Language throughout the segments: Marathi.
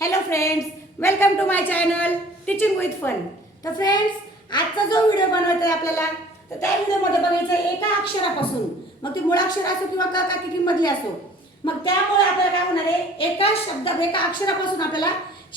Hello friends welcome to my channel teaching with fun तर फ्रेंड्स आजचा जो व्हिडिओ बनवत आहे आपल्याला तर त्या व्हिडिओमध्ये बघायचं आहे एका अक्षरापासून. मग ती मुळाक्षर असो किंवा का का की मधली असो. मग त्यामुळे आपल्याला काय होणार आहे एका शब्द एका अक्षरापासून आपल्याला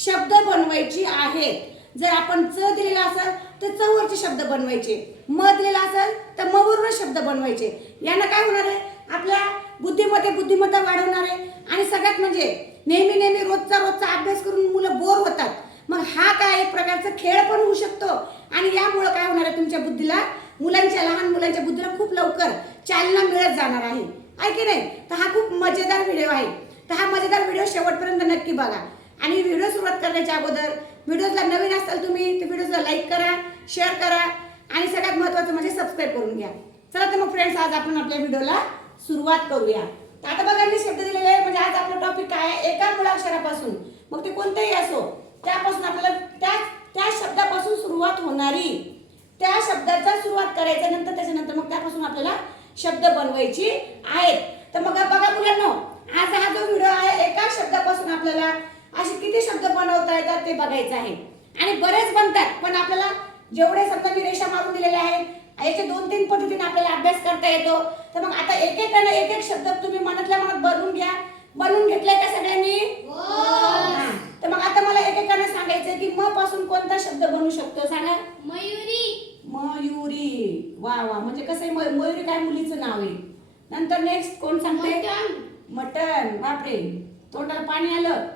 शब्द बनवायची आहेत. जर आपण च दिलेला असेल तर चवरचे शब्द बनवायचे. म दिलेला असेल तर म शब्द बनवायचे. यानं काय होणार आहे आपल्या बुद्धीमध्ये बुद्धिमत्ता वाढवणार आहे. आणि सगळ्यात म्हणजे नेहमी नेहमी रोजचा रोजचा अभ्यास करून मुलं बोर होतात. मग हा काय एक प्रकारचा खेळ पण होऊ शकतो. आणि यामुळं काय होणार आहे तुमच्या बुद्धीला? मुलांच्या लहान मुलांच्या बुद्धीला खूप लवकर चालना मिळत जाणार आहे. आहे की नाही? तर हा खूप मजेदार व्हिडिओ आहे. तर हा मजेदार व्हिडिओ शेवटपर्यंत नक्की बघा. आणि व्हिडिओ सुरुवात करण्याच्या अगोदर व्हिडिओजला नवीन असाल तुम्ही तर व्हिडिओजला लाईक करा शेअर करा आणि सगळ्यात महत्त्वाचं म्हणजे सबस्क्राईब करून घ्या. चला तर मग फ्रेंड्स आज आपण आपल्या व्हिडिओला सुरुवात करूया. आता बघा मी शब्द दिला आज आपला टॉपिक काय आहे एका मुळाक्षरापासून मग ते कोणतेही असो त्यापासून आपल्याला त्या त्या शब्दापासून सुरुवात होणारी त्या शब्दाचा सुरुवात करायच्या नंतर त्याच्यानंतर मग त्यापासून आपल्याला शब्द बनवायची आहेत. तर मग बघा मुलांना आज हा जो व्हिडिओ आहे एका शब्दापासून आपल्याला असे किती शब्द बनवता येतात ते बघायचं आहे. आणि बरेच बनतात पण आपल्याला जेवढे समजा मी रेषा मारून दिलेले आहेत याचे दोन तीन पद्धतीने आपल्याला अभ्यास करता येतो. तर मग आता एक एकानं एक एक शब्द तुम्ही मनातल्या मनात बनवून घ्या. बनवून घेतलाय का सगळ्यांनी? हा. तर मग आता मला एक एकानं सांगायचं की म पासून कोणता शब्द बनवू शकतो? सांगा. मयुरी. मयुरी. वा वा. म्हणजे कसं आहे मय- मयुरी काय मुलीचं नाव आहे? नंतर नेक्स्ट कोण सांगते मटन बापरे. तोंडाला पाणी आलं.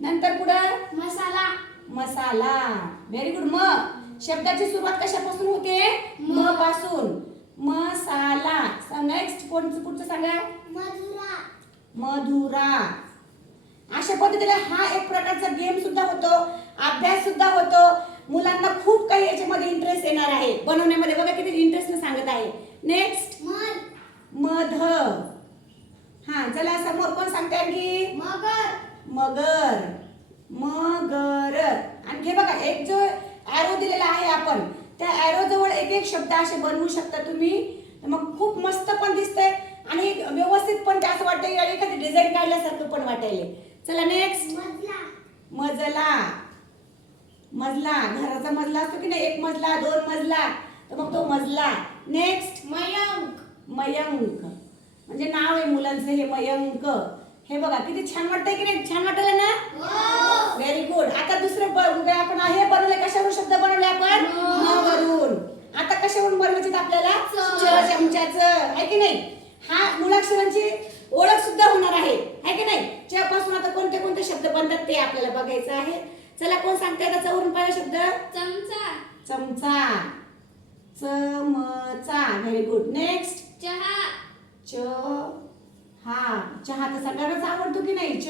नंतर पुढं? मसाला. मसाला. व्हेरी गुड म. शब्दाची सुरुवात कशापासून होते? म. पासून. मसाला. नेक्स्ट कोणचं पुढचं सांगा? मधुरा. अशा पद्धतीने हा एक प्रकारचा गेम सुद्धा होतो अभ्यास सुद्धा होतो. मुलांना खूप काही याच्यामध्ये इंटरेस्ट येणार आहे. बनवण्यामध्ये बघा किती इंटरेस्ट सांगत आहे. नेक्स्ट मध. मध. हा चला समोर कोण सांगते आणखी? मगर. मगर. मगर. आणखी बघा एक जो ॲरो दिलेला आहे आपण त्या ॲरो जवळ एक एक शब्द असे बनवू शकता तुम्ही. मग खूप मस्त पण दिसतंय. आणि व्यवस्थित पण असं वाटतं की एखादी डिझाईन काढल्यासारखं पण वाटायले चला नेक्स्ट मजला. मजला. घराचा मजला असतो की नाही? एक मजला दोन मजला तर मग तो मजला. नेक्स्ट मयंक. मयंक. म्हणजे नाव आहे मुलांचं हे मयंक. हे बघा किती छान वाटतंय की नाही? छान वाटलं ना? हो. व्हेरी गुड आता दुसरे आपण हे बनवले कशावरून शब्द बनवले आपण? वरून आता कशावरून बनवायचे आपल्याला? चमच्याचं. आहे की नाही? हा मुळाक्षरांची ओळख सुद्धा होणार आहे. आहे की नाही? च पासून आता कोणते कोणते शब्द बनतात ते आपल्याला बघायचं आहे. चला कोण सांगते आता चवरून पहिला शब्द? चमचा. चमचा. चमचा. व्हेरी गुड नेक्स्ट चहा. च हा चहा तर सगळ्यांनाच आवडतो की नाही? च.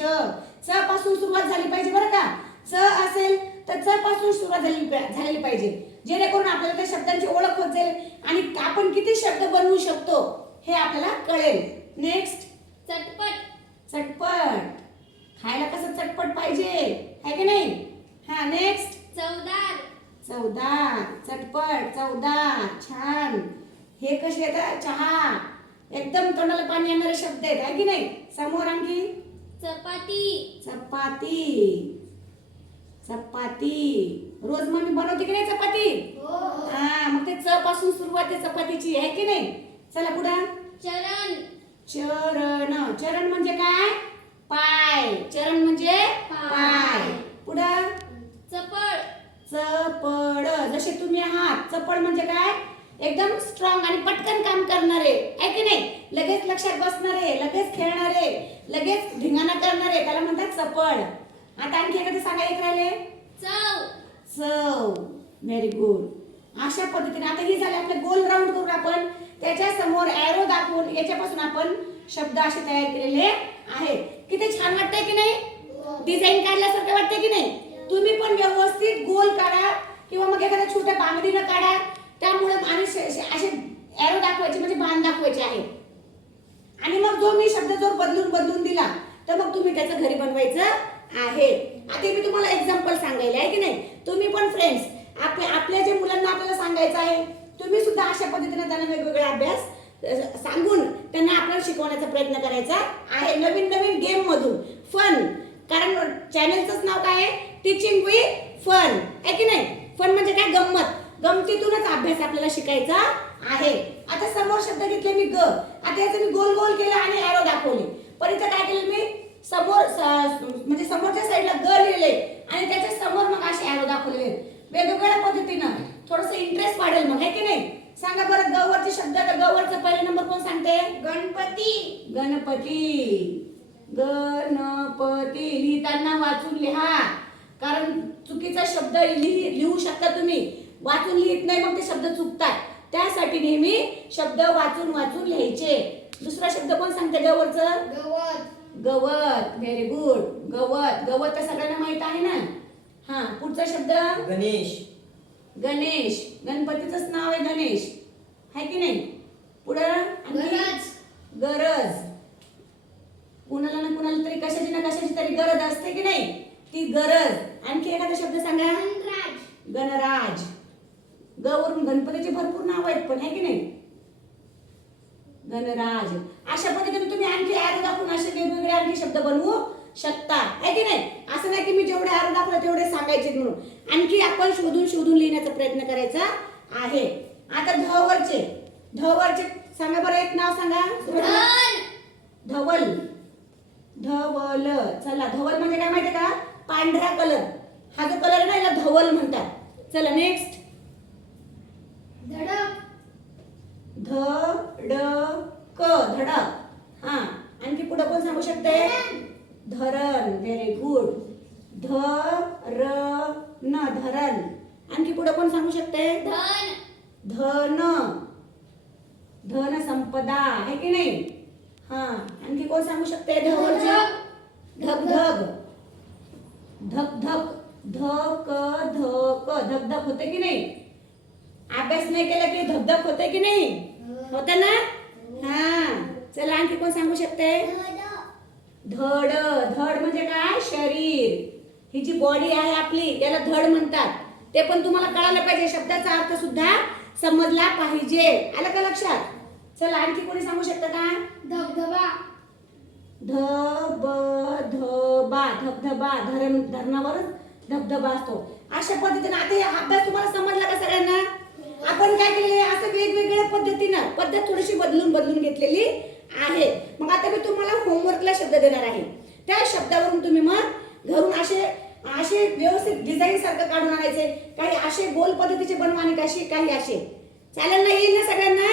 च पासून सुरुवात झाली पाहिजे बरं का? च असेल तर च पासून सुरुवात झाली झालेली पाहिजे. जेणेकरून आपल्याला त्या शब्दांची ओळख होत जाईल आणि आपण किती शब्द बनवू शकतो? हे आपल्याला कळेल. नेक्स्ट चटपट. चटपट. खायला कसं चटपट पाहिजे? आहे की नाही? हा नेक्स्ट चवदार. चवदार. चटपट. चवदार. छान. हे कसे येतात चहा. एकदम तोंडाला पाणी येणारे शब्द आहेत. आहे की नाही? समोर आणखी? चपाती. चपाती. चपाती. रोज मम्मी बनवते की नाही चपाती? हो हा. मग ते च पासून सुरुवात आहे चपातीची. आहे की नाही? चला पुढं. चरण. चरण. चरण म्हणजे काय? पाय. चरण म्हणजे पाय. पुढं. चपळ. चपळ. जसे तुम्ही आहात चपळ म्हणजे काय? एकदम स्ट्रॉंग आणि पटकन काम करणारे. आहे की नाही? लगेच लक्षात बसणारे लगेच खेळणारे लगेच धिंगाणा करणारे. त्याला म्हणतात चपळ. आता आणखी एखादं सांगा एक राहिले. चव. चव. व्हेरी गुड अशा पद्धतीने. आता हे झाले आपले गोल राऊंड करून आपण. त्याच्यासमोर ॲरो दाखवून याच्यापासून आपण शब्द असे तयार केलेले आहेत. किती छान वाटतंय की नाही? डिझाईन काढल्यासारखं वाटतंय की नाही? तुम्ही पण व्यवस्थित गोल काढा किंवा मग एखाद्या छोट्या बांगडीनं काढा. त्यामुळे आणि असे ॲरो दाखवायचे म्हणजे बाण दाखवायचे आहे आणि मग जो मी शब्द जो बदलून बदलून दिला तर मग तुम्ही त्याचं घरी बनवायचं आहे. आता मी तुम्हाला एक्झाम्पल सांगायला आहे की नाही? तुम्ही पण फ्रेंड्स आपल्या आपल्या जे मुलांना आपल्याला सांगायचं आहे तुम्ही सुद्धा अशा पद्धतीने त्यांना वेगवेगळा अभ्यास सांगून त्यांना आपल्याला शिकवण्याचा प्रयत्न करायचा आहे. नवीन नवीन गेम मधून. फन कारण चॅनलचंच नाव काय आहे? टीचिंग विथ फन आहे की नाही? फन म्हणजे काय? गंमत. गमतीतूनच अभ्यास आपल्याला शिकायचा आहे. आता समोर शब्द घेतले मी ग. आता याचं मी गोल गोल केलं आणि ॲरो दाखवले. पण इथं काय केलं मी? समोर म्हणजे समोरच्या साईडला ग लिहिले आणि त्याच्यासमोर मग असे ॲरो दाखवले वेगवेगळ्या पद्धतीनं. थोडस इंटरेस्ट वाढेल मग आहे की नाही? सांगा बरं गवरचे शब्द तर गवरचा पहिला नंबर कोण सांगते? गणपती. गणपती. गणपती लिहिताना वाचून लिहा. कारण चुकीचा शब्द लिहि लिहू शकता तुम्ही. वाचून लिहित नाही मग ते शब्द चुकतात. त्यासाठी नेहमी शब्द वाचून वाचून लिहायचे. दुसरा शब्द कोण सांगते गवरचं? गवत. गवत. व्हेरी गुड गवत. गवत तर सगळ्यांना माहीत आहे ना? हा पुढचा शब्द? गणेश. गणेश. गणपतीचंच नाव आहे गणेश. आहे की नाही? पुढं? गरज. गरज. कुणाला ना कुणाला तरी कशाची ना कशाची तरी गरज असते की नाही? ती गरज. आणखी एखादा शब्द सांगा. गणराज. गणराज. ग वरून गणपतीचे भरपूर नाव आहेत पण आहे की नाही? गणराज. अशा पद्धतीने तुम्ही आणखी ॲरो दाखवून असे वेगवेगळे आणखी शब्द बनवू. शकता. आहे की नाही? असं नाही की मी जेवढे ॲरो दाखवले तेवढे सांगायचे म्हणून. आणखी आपण शोधून शोधून लिहिण्याचा प्रयत्न करायचा आहे. आता ध वरचे ध वरचे सांगा बरं एक नाव सांगा. धवल. धवल. चला धवल म्हणजे काय माहितीये का? पांढरा कलर. हा जो कलर आहे ना याला धवल म्हणतात. चला नेक्स्ट धडक. धडक. धडक. हा आणखी पुढे कोण सांगू शकते धरण व्हेरी गुड धरण धरण आणखी पुढे कोण सांगू शकते? धन. धन. धन संपदा आहे की नाही? हा आणखी कोण सांगू शकते? धवलचे धग. धग धक धक धक धक धक धक होते की नाही? अभ्यास नाही केला की धगधग होते की नाही? होत ना? हा. चला आणखी कोण सांगू शकते? धड धड म्हणजे काय? शरीर. ही जी बॉडी आहे आपली त्याला धड म्हणतात. ते पण तुम्हाला कळायला पाहिजे. शब्दाचा अर्थ सुद्धा समजला पाहिजे. आलं का लक्षात? चला आणखी कोणी सांगू शकतं का? धबधबा. धब धबा धबधबा. धरण धरणावरच धबधबा असतो. अशा पद्धतीने. आता हे अभ्यास तुम्हाला समजला का सगळ्यांना? आपण काय केलेलं आहे? असं वेगवेगळ्या पद्धतीनं. पद्धत थोडीशी बदलून बदलून घेतलेली. आहे. मग आता मी तुम्हाला होमवर्कला शब्द देणार आहे. त्या शब्दावरून तुम्ही मग घरून असे असे व्यवस्थित डिझाईन सारखं काढून आणायचे. काही असे गोल पद्धतीचे बनवा आणि कशी काही असे. चालेल ना येईल ना सगळ्यांना?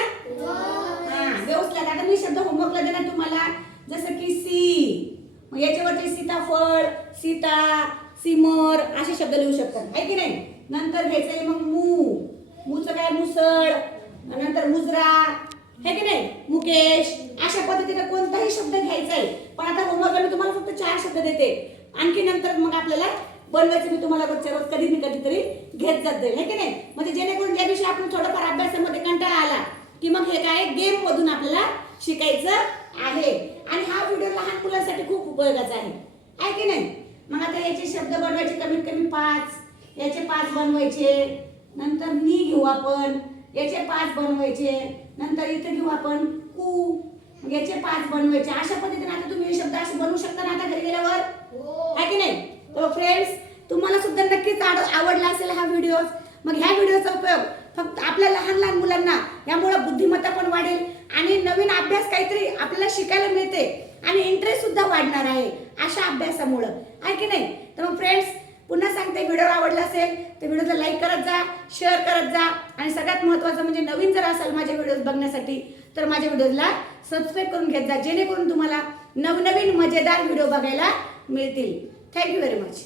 हा. व्यवस्थित. आता मी शब्द होमवर्कला देणार तुम्हाला. जसं की सी मग याच्यावरती सीताफळ सीता सिमर असे शब्द लिहू शकतात आहे की नाही? नंतर घ्यायचंय मग मू. मूचं काय? मुसळ. नंतर मुजरा. हे की नाही? मुकेश अशा पद्धतीने कोणताही शब्द घ्यायचा आहे पण आता होमवर्कला मी तुम्हाला फक्त चार शब्द देते. आणखी नंतर मग आपल्याला बनवायचं मी तुम्हाला रोजच्या रोज कधी मी कधीतरी घेत जात जाईल. की नाही? म्हणजे जेणेकरून ज्या दिवशी आपण थोडंफार अभ्यासामध्ये कंटाळा आला की मग हे काय गेम मधून आपल्याला शिकायचं आहे. आणि हा व्हिडिओ लहान मुलांसाठी खूप उपयोगाचा आहे. आहे की नाही? मग आता याचे शब्द बनवायचे कमीत कमी पाच. याचे पाच बनवायचे. नंतर नी घेऊ आपण. याचे पाच बनवायचे. नंतर इथे घेऊ आपण कू. याचे पाच बनवायचे. अशा पद्धतीने आता तुम्ही हे शब्द असे बनवू शकता ना आता घरी गेल्यावर? हो. आहे की नाही? तर फ्रेंड्स तुम्हाला सुद्धा नक्कीच आवडला असेल हा व्हिडिओ मग ह्या व्हिडिओचा उपयोग फक्त आपल्या लहान लहान मुलांना यामुळे बुद्धिमत्ता पण वाढेल आणि नवीन अभ्यास काहीतरी आपल्याला शिकायला मिळते आणि इंटरेस्ट सुद्धा वाढणार आहे अशा अभ्यासामुळं. आहे की नाही? तर मग फ्रेंड्स पुन्हा सांगते व्हिडिओ आवडला असेल तर व्हिडिओला लाईक करत जा शेअर करत जा. आणि सगळ्यात महत्त्वाचं म्हणजे नवीन जर असेल माझे व्हिडिओज बघण्यासाठी तर माझ्या व्हिडिओजला सबस्क्राईब करून घेत जा जेणेकरून तुम्हाला नवनवीन मजेदार व्हिडिओ बघायला मिळतील. Thank you very much